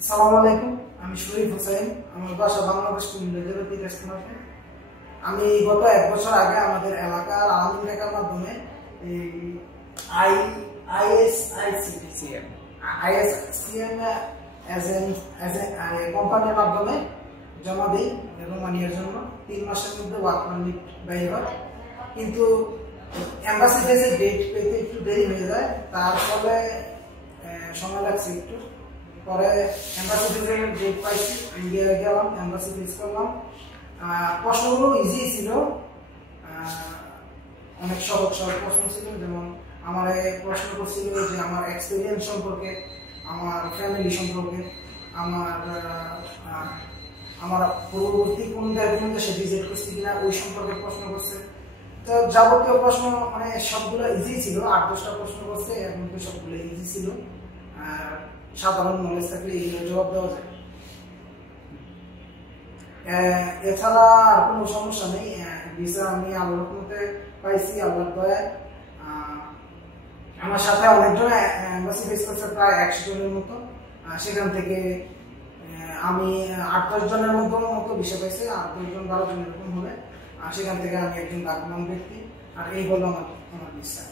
আসসালামু আলাইকুম, আমি শরীফ হোসেন। আমার বাসা বাংলাদেশ কুমিল্লা। আমি গত 1 বছর আগে আমাদের এলাকার আলামিন রেখার মাধ্যমে আইএসসিএম কোম্পানির মাধ্যমে জমা দিই রোমানিয়ার জন্য। 3 মাসের মধ্যে ওয়ার্ক পারমিট বের হয়, কিন্তু এম্বাসি ফেসে ডেট পেতে একটু দেরি হয়ে যায়। তার ফলে সময় লাগছে একটু। পরে এম্বাসি ফেসের ডেট পাইছি, ইন্ডিয়া গেলাম, এম্বাসি ফেস করলাম। প্রশ্নগুলো ইজি ছিল, অনেক সহজ সহজ প্রশ্ন ছিল। যেমন আমার প্রশ্ন করছিল যে আমার এক্সপিরিয়েন্স সম্পর্কে, আমার ফ্যামিলি সম্পর্কে, আমার পূর্ববর্তী কোন দেশে ভিজিট করছি কিনা ওই সম্পর্কে প্রশ্ন করছে। তো যাবতীয় প্রশ্ন মানে সবগুলো ইজি ছিল। 8-10টা প্রশ্ন করছে, এর মধ্যে সবগুলো ইজি ছিল। সাধারণ নলেজ থাকলে এইগুলো জবাব দেওয়া যায়। এছাড়া আর কোনো সমস্যা নেই। ভিসা আমি আল্লাহর রহমতে পাইছি, আল্লাহর দয়ায়। আমার সাথে অনেকজন এম্বাসি ফেস করছে, প্রায় 100 জনের মতো। সেখান থেকে আমি 8-10 জনের মতো ভিসা পাইছি, আর 10 জন 12 জন এরকম হবে। সেখান থেকে আমি একজন ভাগ্যবান ব্যক্তি। আর এই হলো আমার ভিসা।